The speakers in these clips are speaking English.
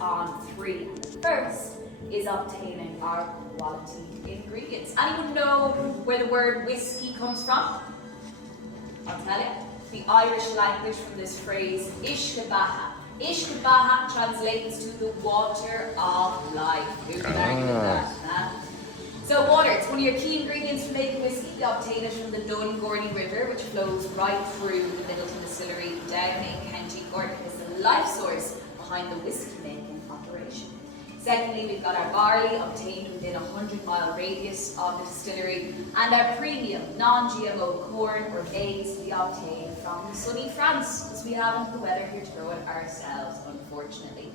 on three. And the first is obtaining our quality ingredients. Anyone know where the word whiskey comes from? I'll tell you. The Irish language from this phrase, Ishkabaha. Ishkabaha translates to the water of life. Who can argue with that? Huh? So water, it's one of your key ingredients for making whiskey. We obtain it from the Dungorny River, which flows right through the Middleton Distillery down in County Cork. It's the life source behind the whiskey making operation. Secondly, we've got our barley obtained within a 100-mile radius of the distillery, and our premium non-GMO corn or maize we obtain from sunny France, because we haven't the weather here to grow it ourselves, unfortunately.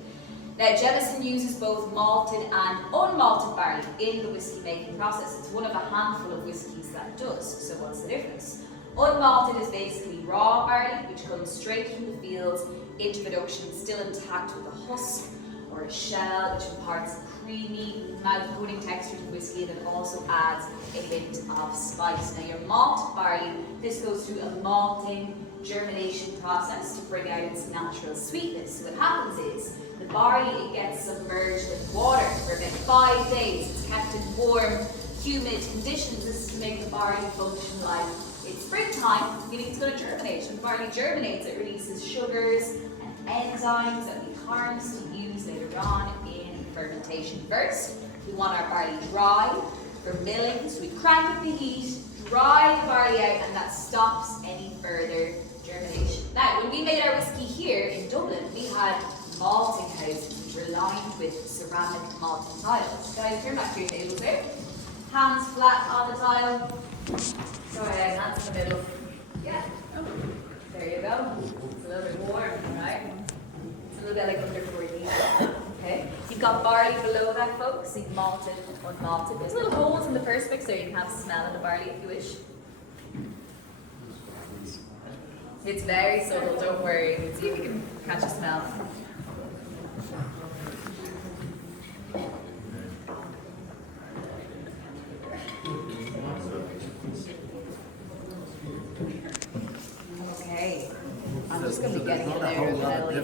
Now, Jameson uses both malted and unmalted barley in the whiskey making process. It's one of a handful of whiskies that does. So what's the difference? Unmalted is basically raw barley, which comes straight from the fields into production, still intact with a husk or a shell, which imparts a creamy, mouth-watering texture to whiskey and then also adds a hint of spice. Now, your malted barley, this goes through a malting germination process to bring out its natural sweetness. So what happens is, the barley, it gets submerged in water for about 5 days. It's kept in warm, humid conditions. This is to make the barley function like it's springtime, meaning it's going to germinate. When barley germinates, it releases sugars and enzymes that we harness to use later on in fermentation. First, we want our barley dry for milling, so we crank up the heat, dry the barley out, and that stops any further germination. Now, when we made our whiskey here in Dublin, we had malting houses which were lined with ceramic malting tiles. Guys, turn back to your tables there. Hands flat on the tile. Go ahead, hands in the middle. Yeah. There you go. It's a little bit warm, right? It's a little bit like under 40. Okay. You've got barley below that, folks. So you've malted, unmalted. There's little holes in the first mix there. You can have a smell of the barley if you wish. It's very subtle, don't worry. See if you can catch a smell. Okay. I'm just going to be getting it there.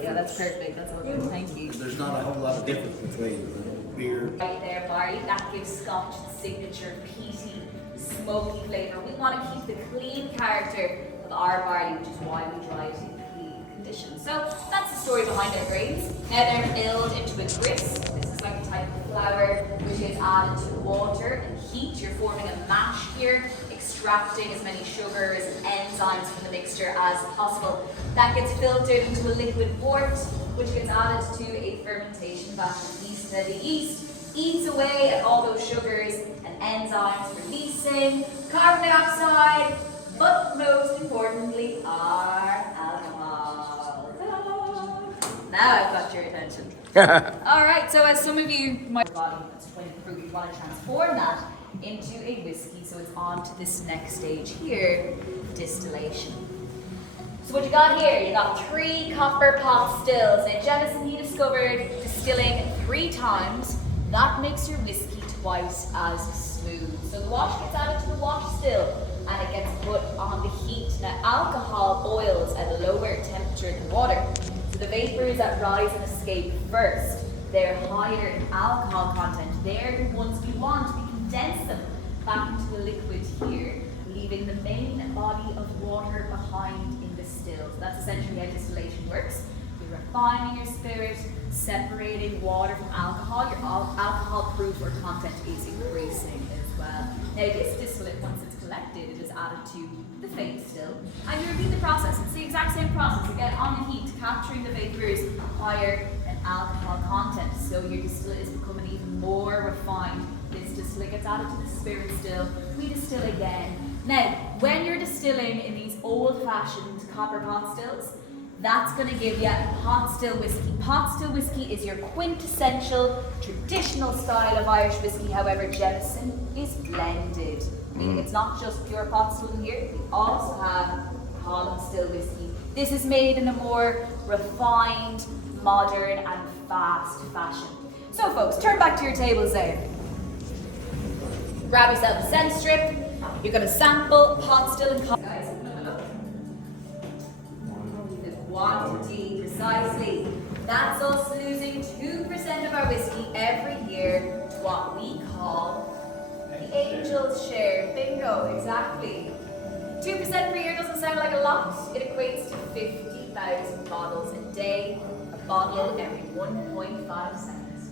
Yeah, that's perfect. That's all good. Thank you. There's not a whole lot of difference between beer. Right there, barley. That gives Scotch the signature peaty, smoky flavour. We want to keep the clean character of our barley, which is why we dry it in clean conditions. So that's the story behind our grains. Now they're milled into a grist. This is like a type of flour which is added to water and heat. You're forming a mash here, extracting as many sugars and enzymes from the mixture as possible. That gets filtered into a liquid wort, which gets added to a fermentation vat of yeast. Now the yeast eats away at all those sugars and enzymes, releasing carbon dioxide, but most importantly, our alcohol. Now I've got your attention. Alright, so as some of you might body that's 20 proof, you want to transform that into a whiskey, so it's on to this next stage here, distillation. So what you got here, you got 3 copper pot stills. Now Jameson, he discovered distilling 3 times, that makes your whiskey twice as smooth. So the wash gets added to the wash still, and it gets put on the heat. Now alcohol boils at a lower temperature than water, so the vapors that rise and escape first, they're higher in alcohol content. They're the ones we want. We condense them back into the liquid here, leaving the main body of water behind in the still. So that's essentially how distillation works. You're refining your spirit, separating water from alcohol. Your alcohol proof or content is increasing as well. Now this distillate, once it's collected, it is added to the fate still, and you repeat the process. It's the exact same process. Again, on the heat, capturing the vapors higher than alcohol content. So your distillate is becoming even more refined. This distillate gets added to the spirit still. We distill again. Now, when you're distilling in these old-fashioned copper pot stills, that's going to give you pot still whiskey. Pot still whiskey is your quintessential, traditional style of Irish whiskey. However, Jameson is blended. Meaning it's not just pure pot still in here. We also have column still whiskey. This is made in a more refined, modern, and fast fashion. So, folks, turn back to your tables there. Grab yourself a scent strip. You're going to sample pot still and column. Guys, have another look. The quantity, precisely. That's us losing 2% of our whiskey every year to what we call the angel's share. Bingo, exactly. 2% per year doesn't sound like a lot. It equates to 50,000 bottles a day, a bottle every 1.5 seconds.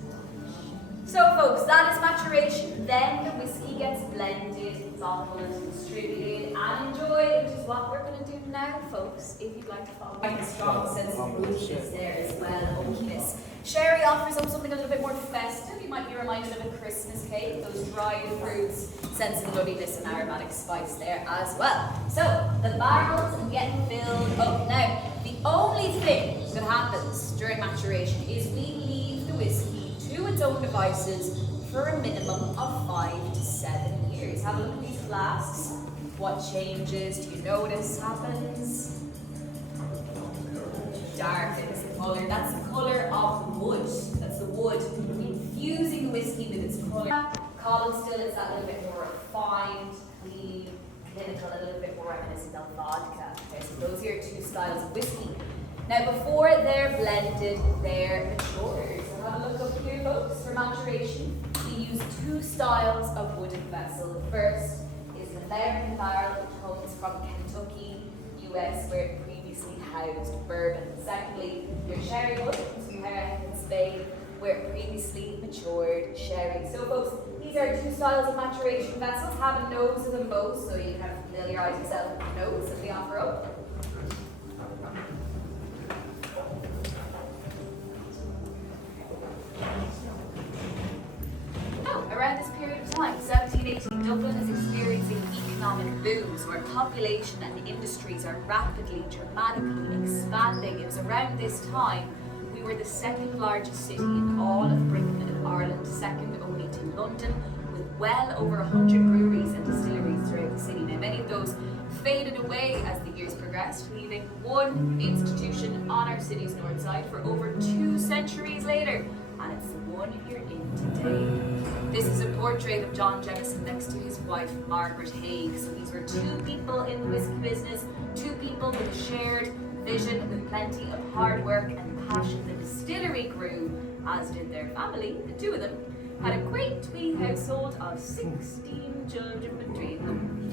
So folks, that is maturation. Then the whiskey gets blended, bottled, distributed, and enjoyed, which is what we're going to do now, folks, if you'd like to follow. Quite a strong sense of woodiness there as well, oakiness. Sherry offers up something a little bit more festive. You might be reminded of a Christmas cake, those dried fruits, sense of nuttiness and aromatic spice there as well. So, the barrels get filled up. Now, the only thing that happens during maturation is we leave the whiskey to its own devices for a minimum of 5 to 7 years. Have a look at these flasks. What changes do you notice happens? Darkens the colour. That's the colour of the wood. That's the wood infusing the whiskey with its colour. Column still is that little bit more refined, clean, clinical, a little bit more reminiscent of vodka. Okay, so those are your two styles of whiskey. Now before they're blended, they're matured. So have a look up here, folks. For maturation, we use two styles of wooden vessel. The first is the American barrel, which comes from Kentucky, US, where it previously housed bourbon. Secondly, your sherry wood comes from American Spain, where it previously matured sherry. So folks, these are two styles of maturation vessels. Have a nose of them both, so you kind of familiarise yourself with the nose that we offer up. Around this period of time, 1780, Dublin is experiencing economic booms where population and industries are rapidly, dramatically expanding. It was around this time we were the second largest city in all of Britain and Ireland, second only to London, with well over 100 breweries and distilleries throughout the city. Now, many of those faded away as the years progressed, leaving one institution on our city's north side for over 2 centuries later, and it's the one you're in today. This is a portrait of John Jameson next to his wife, Margaret Haig. So these were two people in the whiskey business, two people with a shared vision, with plenty of hard work and passion. The distillery grew, as did their family. The two of them had a great wee household of 16 children between them.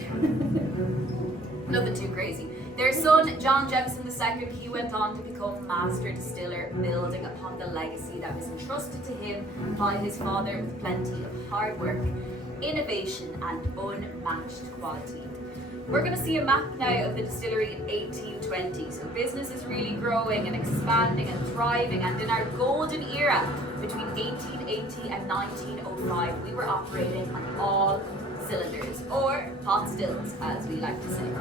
Nothing too crazy. Their son, John Jameson II, he went on to become master distiller, building upon the legacy that was entrusted to him by his father with plenty of hard work, innovation, and unmatched quality. We're going to see a map now of the distillery in 1820. So business is really growing and expanding and thriving, and in our golden era between 1880 and 1905, we were operating on all cylinders, or pot stills as we like to say.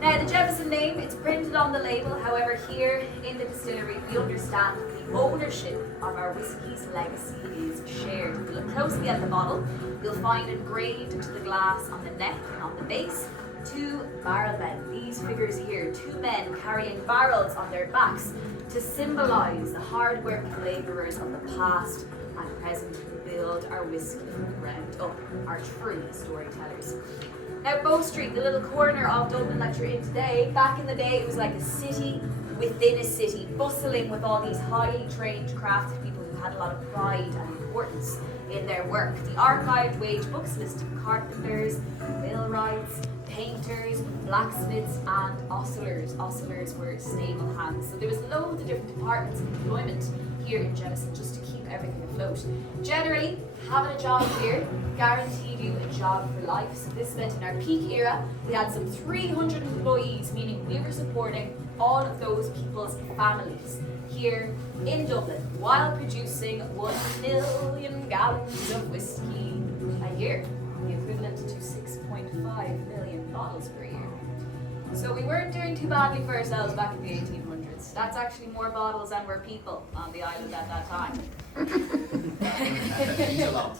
Now the Jameson name, it's printed on the label. However, here in the distillery we understand the ownership of our whiskey's legacy is shared. If you look closely at the bottle, you'll find engraved into the glass on the neck and on the base 2 barrel men. These figures here, 2 men carrying barrels on their backs to symbolise the hard working labourers of the past and present who build our whiskey from the ground up, our true storytellers. Now Bow Street, the little corner of Dublin that you're in today, back in the day it was like a city within a city, bustling with all these highly trained crafted people who had a lot of pride and importance in their work. The archived wage books listed carpenters, millwrights, painters, blacksmiths, and ostlers. Ostlers were stable hands. So there was loads of different departments of employment here in Jameson just to keep everything afloat. Generally, having a job here guaranteed you a job for life. So this meant in our peak era, we had some 300 employees, meaning we were supporting all of those people's families here in Dublin while producing 1 million gallons of whiskey a year, the equivalent to 6.5 million bottles per year. So we weren't doing too badly for ourselves back in the 1800s. That's actually more bottles than were people on the island at that time. I know.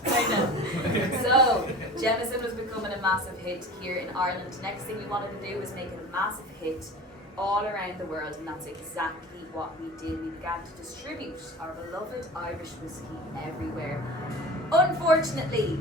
So Jameson was becoming a massive hit here in Ireland. Next thing we wanted to do was make it a massive hit all around the world, and that's exactly what we did. We began to distribute our beloved Irish whiskey everywhere. Unfortunately,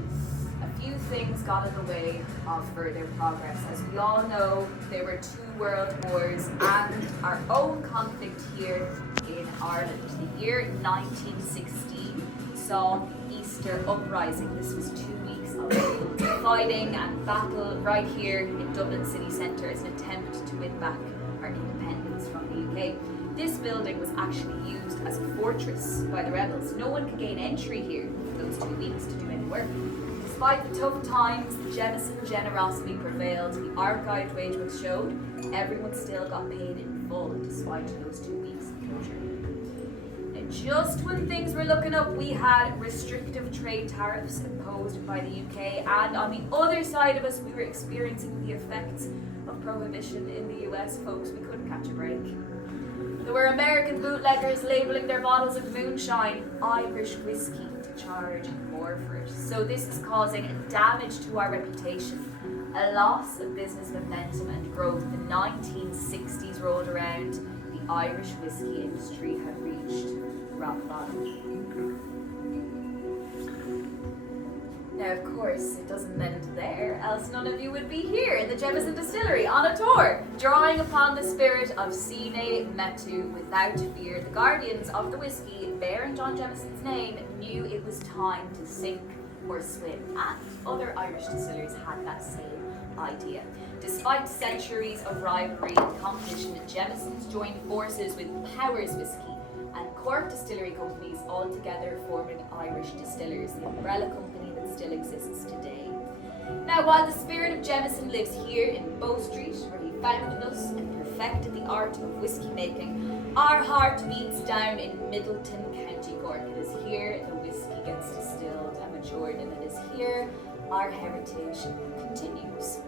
a few things got in the way of further progress. As we all know, there were 2 world wars and our own conflict here in Ireland. The year 1916 saw Easter Uprising. This was 2 weeks of fighting and battle right here in Dublin city centre as an attempt to win back our independence from the UK. This building was actually used as a fortress by the rebels. No one could gain entry here for those 2 weeks to do any work. Despite the tough times, the Jameson generosity prevailed. The archived wage books showed everyone still got paid in full despite those 2 weeks of closure. And just when things were looking up, we had restrictive trade tariffs imposed by the UK, and on the other side of us, we were experiencing the effects of prohibition in the US. Folks, we couldn't catch a break. There were American bootleggers labelling their bottles of moonshine Irish whiskey to charge more for it. So this is causing damage to our reputation, a loss of business momentum and growth. The 1960s rolled around, the Irish whiskey industry had reached rock bottom. Now, of course, it doesn't end there, else none of you would be here in the Jameson Distillery on a tour, drawing upon the spirit of Sine Metu without fear. The guardians of the whiskey, bearing John Jameson's name, knew it was time to sink or swim, and other Irish distilleries had that same idea. Despite centuries of rivalry and competition, Jameson's joined forces with Powers Whiskey and Cork distillery companies, all together forming Irish Distillers, the umbrella company that still exists today. Now, while the spirit of Jameson lives here in Bow Street, where he founded us and perfected the art of whiskey making, our heart beats down in Middleton, County Cork. It is here the whiskey gets distilled and matured, and it is here our heritage continues.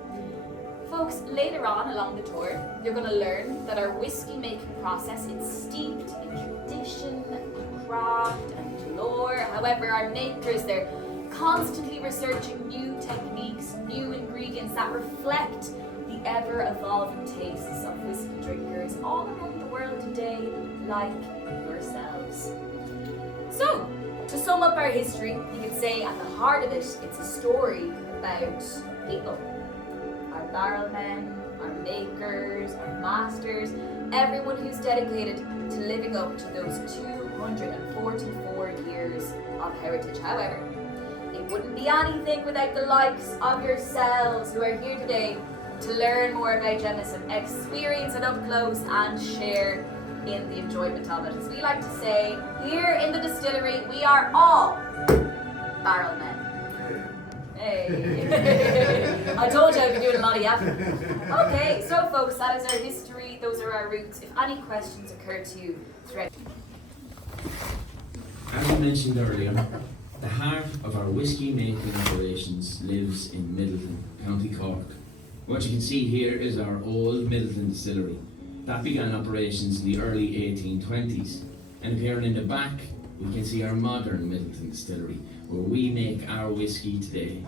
Folks, later on along the tour, you're going to learn that our whiskey making process is steeped in tradition and craft and lore. However, our makers, they're constantly researching new techniques, new ingredients that reflect the ever-evolving tastes of whiskey drinkers all around the world today, like yourselves. So, to sum up our history, you could say at the heart of it, it's a story about people. Our barrelmen, our makers, our masters, everyone who's dedicated to living up to those 244 years of heritage. However, it wouldn't be anything without the likes of yourselves who are here today to learn more about Jameson, experience it up close and share in the enjoyment of it. As we like to say, here in the distillery, we are all barrelmen. Hey. I told you I'd be doing a lot of yapping. Okay, so folks, that is our history, those are our roots. If any questions occur to you throughout. As I mentioned earlier, the heart of our whiskey making operations lives in Middleton, County Cork. What you can see here is our old Middleton distillery. That began operations in the early 1820s. And here in the back, we can see our modern Middleton distillery, where we make our whiskey today.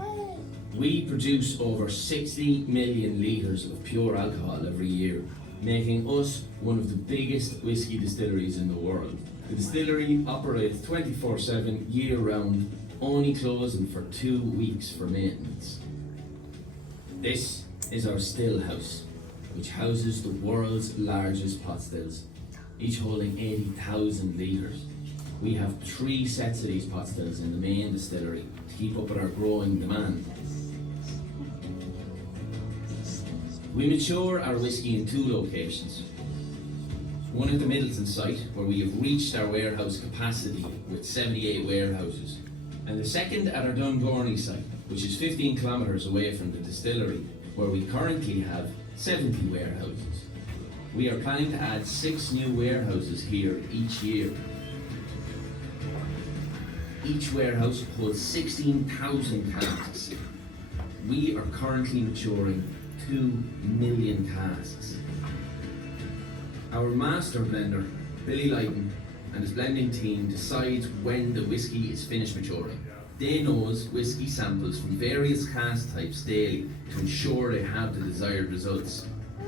We produce over 60 million litres of pure alcohol every year, making us one of the biggest whiskey distilleries in the world. The distillery operates 24/7 year-round, only closing for 2 weeks for maintenance. This is our still house, which houses the world's largest pot stills, each holding 80,000 litres. We have 3 sets of these pot stills in the main distillery to keep up with our growing demand. We mature our whiskey in 2 locations. One at the Middleton site, where we have reached our warehouse capacity with 78 warehouses, and the second at our Dungorney site, which is 15 kilometres away from the distillery, where we currently have 70 warehouses. We are planning to add 6 new warehouses here each year. Each warehouse holds 16,000 casks. We are currently maturing 2 million casks. Our master blender, Billy Lighton, and his blending team decides when the whiskey is finished maturing. They nose whiskey samples from various cask types daily to ensure they have the desired results.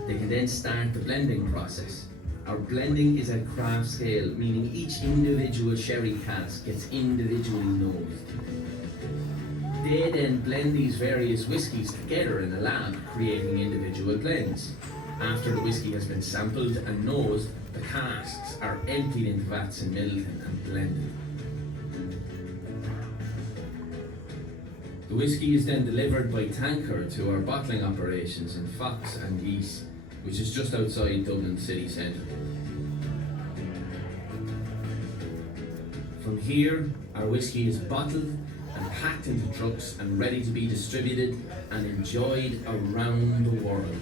They can then start the blending process. Our blending is at craft scale, meaning each individual sherry cask gets individually nosed. They then blend these various whiskies together in a lab, creating individual blends. After the whiskey has been sampled and nosed, the casks are emptied into vats in Middleton and blended. The whiskey is then delivered by tanker to our bottling operations in Fox and Geese, which is just outside Dublin city centre. From here, our whiskey is bottled and packed into trucks and ready to be distributed and enjoyed around the world.